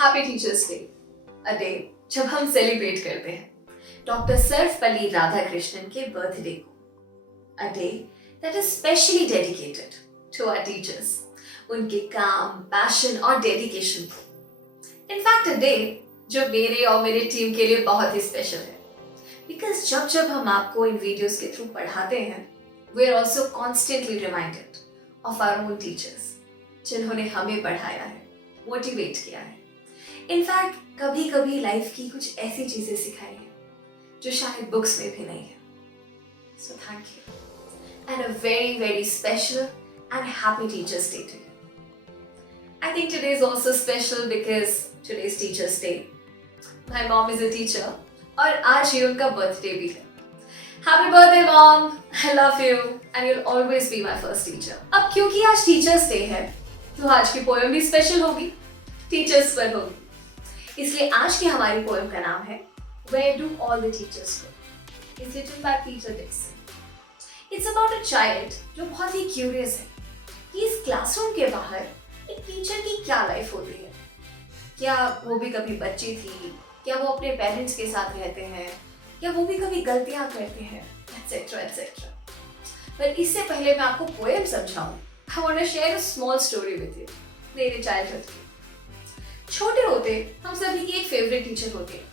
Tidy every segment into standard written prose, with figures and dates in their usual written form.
Happy teachers day, a day जब हम celebrate करते हैं डॉक्टर सर्वपल्ली राधाकृष्णन के बर्थडे को, a day that is specially dedicated to our teachers, उनके काम, पैशन और डेडिकेशन को। इनफैक्ट अ डे जो मेरे और मेरे टीम के लिए बहुत ही स्पेशल है, बिकॉज जब जब हम आपको इन वीडियोस के थ्रू पढ़ाते हैं, we are also constantly reminded of our own teachers, जिन्होंने हमें पढ़ाया है, मोटिवेट किया है। इनफैक्ट कभी कभी लाइफ की कुछ ऐसी चीजें सिखाई हैं जो शायद बुक्स में भी नहीं है। So thank you and a very very special and happy teachers day to you. I think today is also special because today is Teachers Day. My mom is a teacher और आज ही उनका birthday भी है। Happy birthday mom! I love you and you'll always be my first teacher. अब क्योंकि आज Teachers Day है, तो आज की पोएम भी स्पेशल होगी, टीचर्स पर होगी। इसलिए आज की हमारी पोएम का नाम है Where Do All the Teachers Go? It's written by Peter Dixon. It's about a child जो बहुत ही क्यूरियस है कि इस क्लासरूम के बाहर एक टीचर की क्या लाइफ होती है। क्या वो भी कभी बच्ची थी? क्या वो अपने पेरेंट्स के साथ रहते हैं? क्या वो भी कभी गलतियां करते हैं? Etcetera etcetera. पर इससे पहले मैं आपको पोएम समझाऊं, I want to share a small story with you, मेरे चाइल्डहुड की। छोटे होते हम सभी की एक फेवरेट टीचर होती है,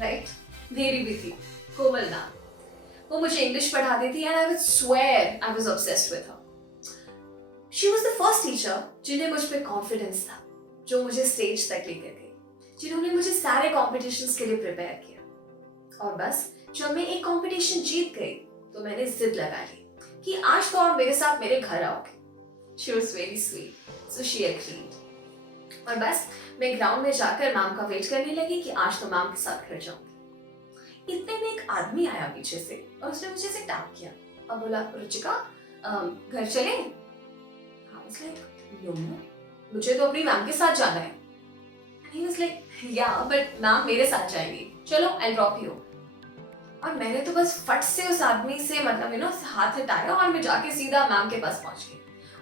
राइट? मेरी भी थी, कोमल नाम। वो मुझे इंग्लिश पढ़ाती थी and I would swear I was obsessed with her. She was the first teacher जिन्हें मुझ पे कॉन्फिडेंस था, जो मुझे स्टेज तक लेकर गई, जिन्होंने मुझे सारे कॉम्पिटिशन्स के लिए प्रिपेयर किया। और बस जब मैं एक कॉम्पिटिशन जीत गई तो मैंने जिद लगा ली कि आज तो आप मेरे साथ मेरे घर आओगे। She was very sweet, so she agreed. और बस मैं ग्राउंड में जाकर मैम का वेट करने लगी कि आज तो मैम के साथ घर जाऊंगी। इतने में एक आदमी आया पीछे से और उसने मुझे से टैप किया और बोला, रुचिका घर चलें? No, मुझे तो अपनी मैम के साथ जाना है। And he was like, yeah, but ma'am मेरे साथ जाएगी, चलो I'll drop you. और मैंने तो बस फट से उस आदमी से मतलब हाथ हटाया और मैं जाके सीधा मैम के पास पहुंच गई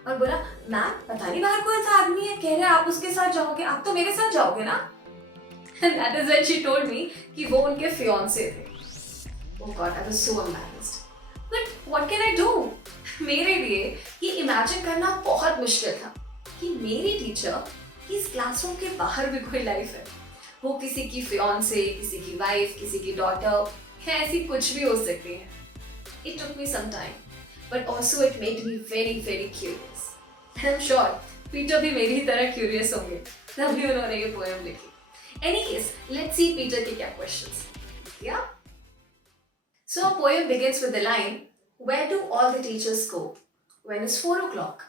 और बोला, मैम पता नहीं बाहर कौन सा आदमी है, कह रहे हैं आप उसके साथ जाओगे, आप तो मेरे साथ जाओगे ना? And that is when she told me कि वो उनके fiancé थे। Oh God, I was so embarrassed. But what can I do? मेरे लिए ये इमेजिन करना बहुत मुश्किल था कि मेरी टीचर की इस क्लासरूम के बाहर भी कोई लाइफ है। वो किसी की फियांसे, किसी की वाइफ, किसी की डॉटर, ऐसी कुछ भी हो सकती है। It took me some time, but also it made me very very curious. And I'm sure Peter भी मेरी ही तरह क्यूरियस होंगे, तभी उन्होंने ये पोएम लिखी। Any case, let's see Peter के क्या questions हैं। Yeah? So our poem begins with the line, where do all the teachers go when it's 4 o'clock?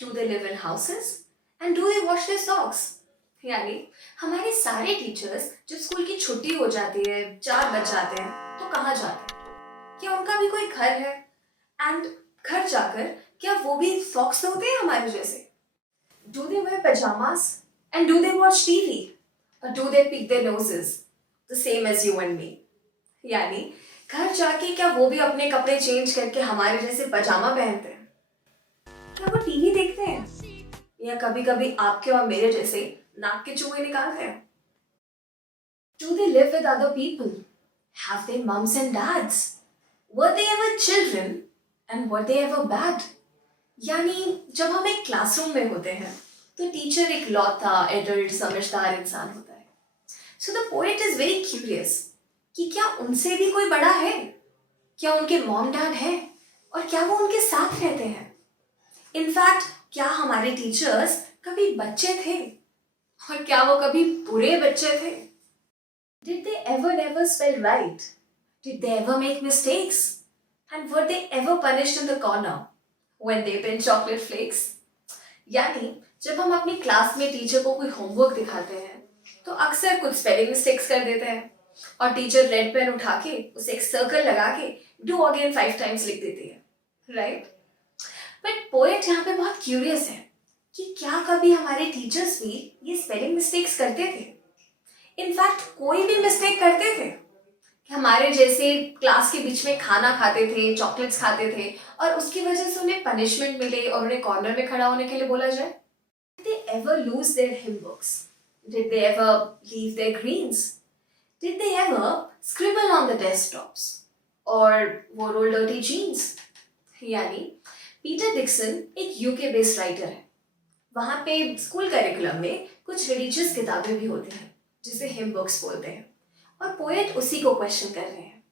Do they live in houses? And do they wash their socks? यानी हमारे सारे teachers जब school की छुट्टी हो जाती है, 4 बज जाते हैं, तो कहाँ जाते हैं? क्या उनका भी कोई घर है? एंड घर जाकर क्या वो भी सॉक्स धोते हैं हमारे जैसे? Do they wear pajamas? And do they watch TV? Or do they pick their noses? The same as you and me. यानी घर जाके क्या वो भी अपने कपड़े चेंज करके हमारे जैसे पजामा पहनते हैं? क्या वो टीवी देखते हैं? या कभी कभी आपके और मेरे जैसे नाक के चूहे निकालते हैं? Do they live with other people? Have they mums and dads? Were they ever children? And were they ever bad? यानी जब हम एक क्लासरूम में होते हैं तो टीचर एक लौता, एडल्ट, समझदार इंसान होता है। So the poet is very curious कि क्या उनसे भी कोई बड़ा है? क्या उनके मॉम डैड है? और क्या वो उनके साथ रहते हैं? इनफैक्ट क्या हमारे टीचर्स कभी बच्चे थे? और क्या वो कभी बुरे बच्चे थे? Did they ever never spell right? Did they ever make mistakes? And were they ever punished in the corner when they pinned chocolate flakes? यानी जब हम अपनी क्लास में टीचर को कोई होमवर्क दिखाते हैं तो अक्सर कुछ स्पेलिंग मिस्टेक्स कर देते हैं और टीचर रेड पेन उठा के उसे एक सर्कल लगा के डू अगेन 5 टाइम्स लिख देती है, राइट? बट पोएट यहाँ पे बहुत क्यूरियस है कि क्या कभी हमारे टीचर्स भी ये स्पेलिंग मिस्टेक्स करते थे? इनफैक्ट कोई भी मिस्टेक करते थे? हमारे जैसे क्लास के बीच में खाना खाते थे, चॉकलेट्स खाते थे और उसकी वजह से उन्हें पनिशमेंट मिले और उन्हें कॉर्नर में खड़ा होने के लिए बोला जाए? Did they ever lose their hymn books? Did they ever leave their greens? Did they ever scribble on the desktops? Or wore old dirty jeans? यानी पीटर डिक्सन एक यूके बेस्ड राइटर है. वहाँ पे स्कूल करिकुलम में कुछ religious किताबें भी होती हैं जिसे हिम बुक्स बोलते हैं. और पोएट उसी को क्वेश्चन कर रहे हैं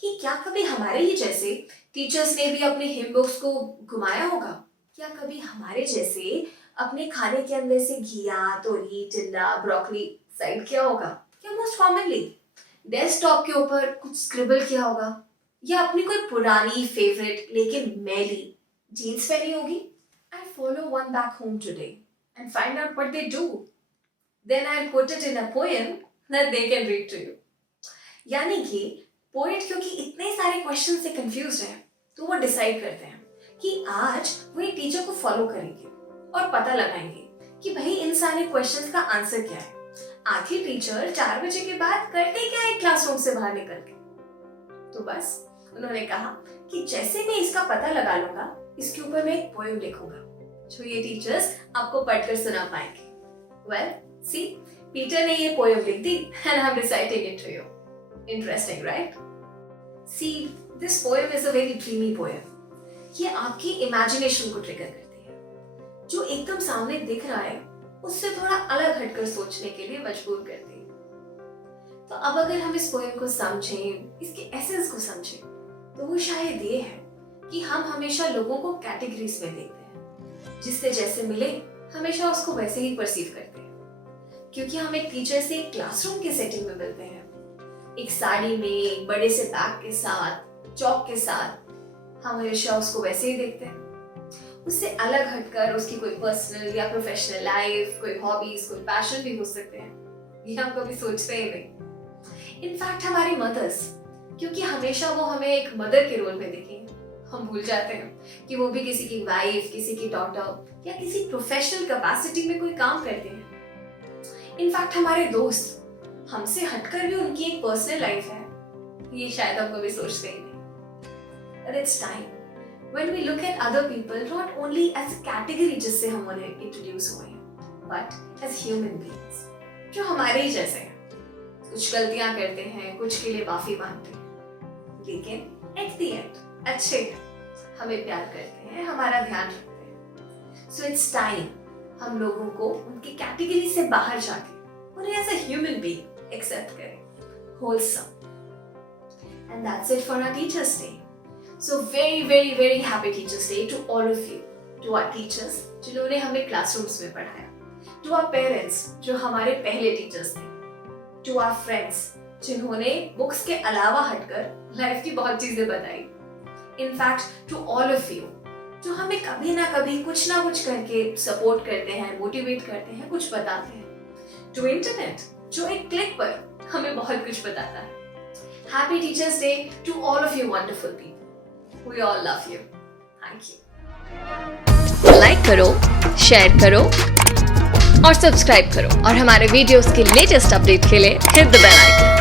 कि क्या कभी हमारे ही जैसे टीचर्स ने भी अपने हिम बुक्स को घुमाया होगा? क्या कभी हमारे जैसे अपने खाने के अंदर से घिया, तोरी, टिंडा, ब्रोकली साइड किया होगा? क्या मोस्ट कॉमनली डेस्कटॉप के ऊपर कुछ स्क्रिबल किया होगा? या अपनी कोई पुरानी फेवरेट लेकिन मैली जीन्स पहनी होगी? I follow one back home today and find out what they do. Then I'll put it in a poem that they can read to you. यानी कि पोएट क्योंकि इतने सारे क्वेश्चन से कंफ्यूज हैं, तो वो डिसाइड करते हैं कि आज वो एक टीचर को फॉलो करेंगे और पता लगाएंगे कि भाई इन सारे क्वेश्चंस का आंसर क्या है. आखिर टीचर 4 बजे के बाद करते क्या है क्लासरूम से बाहर निकल के? तो बस उन्होंने कहा कि जैसे मैं इसका पता लगा लूंगा, इसके ऊपर मैं एक पोएम लिखूंगा जो ये टीचर्स आपको पढ़कर सुना पाएंगे. वेल, सी, पीटर ने ये पोएम लिख दी and I am reciting it to you. Interesting, right? See, this poem is a very dreamy poem. ये आपकी इमेजिनेशन को ट्रिगर करती है. जो एकदम सामने दिख रहा है उससे थोड़ा अलग हटकर सोचने के लिए मजबूर करती है. तो अब अगर हम इस पोएम को समझें, इसके एसेंस को समझें, तो वो शायद ये है कि हम हमेशा लोगों को कैटेगरीज में देखते हैं. जिससे जैसे मिले हमेशा उसको वैसे ही परसीव करते हैं. क्योंकि हम एक टीचर से क्लासरूम के सेटिंग में मिलते हैं, एक साड़ी में, एक बड़े से बैग के साथ, चौक के साथ, हम हमेशा उसको वैसे ही देखते हैं. उससे अलग हटकर उसकी कोई पर्सनल या प्रोफेशनल लाइफ, कोई हॉबीज, कोई पैशन भी हो सकते हैं. ये हम कभी सोचते ही नहीं. इनफैक्ट हमारी मदर्स, क्योंकि हमेशा वो हमें एक मदर के रोल में दिखेंगे, हम भूल जाते हैं कि वो भी किसी की वाइफ, किसी की डॉटर या किसी प्रोफेशनल कैपेसिटी में कोई काम करते हैं. इनफैक्ट हमारे दोस्त, हमसे हटकर भी उनकी एक पर्सनल लाइफ है, ये शायद हम कभी सोचते ही नहीं. But it's time when we look at other people not only as a category जिससे हम उन्हें इंट्रोड्यूस हुए हैं, but as human beings जो हमारे ही जैसे हैं. कुछ गलतियां करते हैं, कुछ के लिए माफी मांगते हैं, लेकिन at the end अच्छे हैं, हमें प्यार करते हैं, हमारा ध्यान रखते हैं. So it's time हम लोगों को उनकी कैटेगरी से बाहर जाके उन्हें as a human being accept करें, wholesome. And that's it for our Teachers Day. So very very very happy Teachers Day to all of you, to our teachers जिन्होंने हमें क्लासरूम्स में पढ़ाया, to our parents जो हमारे पहले teachers थे, to our friends जिन्होंने बुक्स के अलावा हटकर लाइफ की बहुत चीजें बताई. In fact to all of you जो हमें कभी ना कभी कुछ ना कुछ करके सपोर्ट करते हैं, मोटिवेट करते हैं, कुछ बताते हैं. टू इंटरनेट जो एक क्लिक पर हमें बहुत कुछ बताता है. Happy teachers day to all of you wonderful people. We all love you. Thank you. Like करो, शेयर करो और सब्सक्राइब करो और हमारे वीडियोस के लेटेस्ट अपडेट के लिए हिट द बेल आइकन.